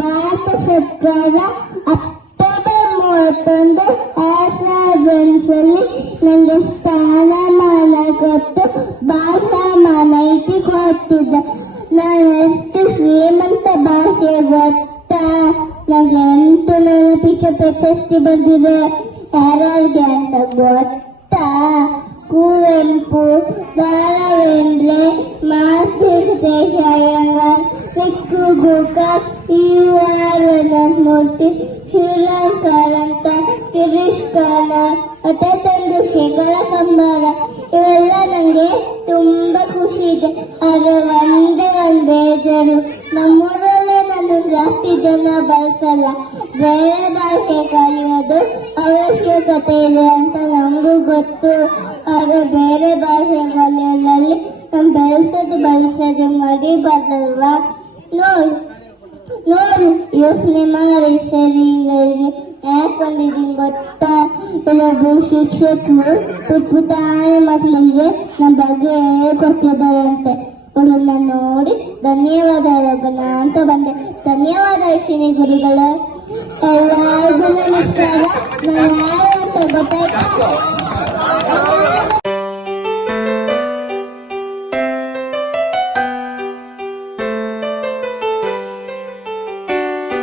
ಭಾರತ ಸರ್ಕಾರ ಅಕ್ಟೋಬರ್ 31, 2020 ನನಗೆ ಸ್ಥಾನಮಾನ ಕೊಟ್ಟು ಭಾಷಾ ಮಾಹಿತಿ ಕೊಟ್ಟಿದ್ದ. ನಾನು ಎಷ್ಟು ಶ್ರೀಮಂತ ಭಾಷೆ ಗೊತ್ತಾ? ನನಗೆ 8 ನೆನಪಿಕೆ ಪ್ರಶಸ್ತಿ ಬಂದಿದೆ. ಯಾರಿಗೆ ಅಂತ ಗೊತ್ತಾ? ಕುವೆಂಪು, ದಾರಾವೇಂದ್ರ, ಮಾಸ್ತಿ ದೇಶಾಯಂಗರ್, ವಿಕ್ರು ಗೋಕಾಕ್, ಮೂರ್ತಿ, ಶ್ರೀಲಂಕಾರಂತ, ಗಿರೀಶ್ ಕಾರ್ನಾಡ್, ಅತ ಚಂದ್ರಶೇಖರ ಕಂಬಾರ, ಇವೆಲ್ಲ ನನಗೆ ತುಂಬಾ ಖುಷಿ ಇದೆ. ಆದ್ರೆ ಒಂದೇ ಒಂದು ಬೇಜಾರು, ನಮ್ಮೂರಲ್ಲೇ ನಾನು ಜಾಸ್ತಿ ಜನ ಬಳಸಲ್ಲ. ಬೇರೆ ಭಾಷೆ ಕಲಿಯೋದು ಅವಶ್ಯಕತೆ ಇದೆ ಅಂತ ನಮಗೂ ಗೊತ್ತು. ಆದ್ರೆ ಬೇರೆ ಭಾಷೆ ಕಲಿಯೋದ್ರಲ್ಲಿ ನಾವು ಬಳಸೋದು ಮರಿಬಾರ್ದಲ್ವಾ? ನೋಡು ಯೋಚನೆ ಮಾಡಿ ಸರಿ. ಯಾಕೆ ಬಂದಿದ್ದೀನಿ ಗೊತ್ತಾ? ಕೆಲವೊಬ್ರು ಶಿಕ್ಷಕರು ಪುಟ್ಟಾಣಿ ಮಕ್ಕಳಿಗೆ ನಮ್ಮ ಬಗ್ಗೆ ಹೇಳ್ಕೊಡ್ತಿದ್ದಾರಂತೆ. ಅವ್ರನ್ನ ನೋಡಿ ಧನ್ಯವಾದ ಅಂತ ಬಂದೆ. ಧನ್ಯವಾದ ಶ್ರೀ ಗುರುಗಳು. ಎಲ್ಲರಿಗೂ ನಮಸ್ಕಾರ. ನಾನು ಯಾರು ಅಂತ ಗೊತ್ತಾಯ್ತಾ?